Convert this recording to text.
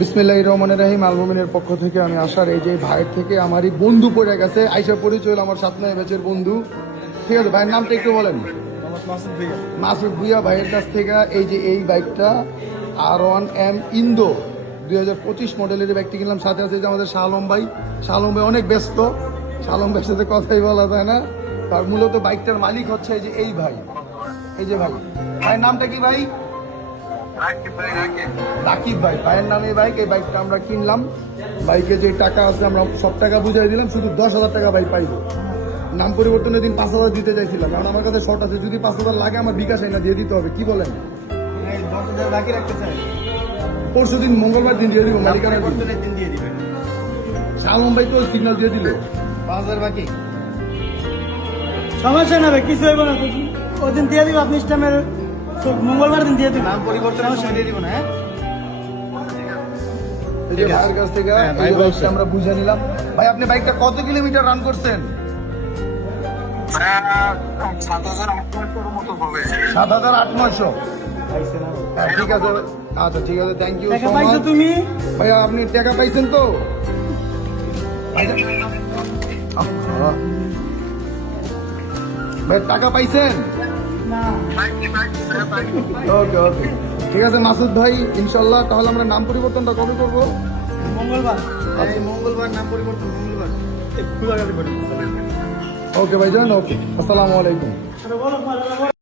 বিসমিল্লাহির রহমানির রহিম। আলমুমিনের পক্ষ থেকে আমি আসার এই যে ভাইয়ের থেকে আমারই বন্ধু পড়ে গেছে, আইসা পরিচয় হলো আমার 7 ব্যাচের বন্ধু। ঠিক আছে, ভাইয়ের নামটা একটু বলেন। মাসুদ ভুইয়া ভাইয়ের কাছ থেকে এই বাইকটা R1M ইন্দো 2025 মডেলের বাইকটি কিনলাম। সাথে আছে যে আমাদের শাহ আলম ভাই অনেক ব্যস্ত, শাহ আলম ভাইয়ের সাথে কথাই বলা যায় না। তার মূলত বাইকটার মালিক হচ্ছে এই ভাই। ভাইয়ের নামটা কি ভাই? রাকিব ভাই, ভাইয়ের নামে বাইক। এই বাইকটা আমরা কিনলাম, বাইকে যে টাকা আছে আমরা সব টাকা বুঝাই দিলাম, শুধু 10,000 টাকা বাইক পাইব। নাম পরিবর্তনের দিন 5,000 দিতে চাইছিলাম, কারণ আমার কাছে শর্ট আছে, যদি 5,000 লাগে আমার বিকাশ আইনা দিয়ে দিতে হবে। কি বলেন? বাকি রাখতে চাই, পরশু দিন মঙ্গলবার দিন দিয়ে দিব, মালিকানা দিন দিয়ে দিবেন। শালম ভাই তো সিগন্যাল দিয়ে দিল 5,000 বাকি, সমস্যা না ভাই, কিছু হইব না। ওদিন দিয়ে দিব, আপনি ইস্টামের মঙ্গলবার দিন দিয়ে দিব। নাম পরিবর্তনের সময় দিয়ে দিব না। হ্যাঁ, এই যে ভাইয়ের কাছ থেকে এই বাইকটা আমরা বুঝে নিলাম। ভাই আপনি বাইকটা কত কিলোমিটার রান করছেন? 7,800। ঠিক আছে, আচ্ছা ঠিক আছে, থ্যাংক ইউ সো মাচ। তুমি ভাইয়া আপনি টাকা পাইছেন তো? ভাই টাকা পাইছেন? ওকে ওকে, ঠিক আছে মাসুদ ভাই, ইনশাল্লাহ তাহলে আমরা নাম পরিবর্তনটা কবে করবো? মঙ্গলবার, মঙ্গলবার নাম পরিবর্তন, মঙ্গলবার। ওকে ভাইজান, ওকে, আসসালামু আলাইকুম।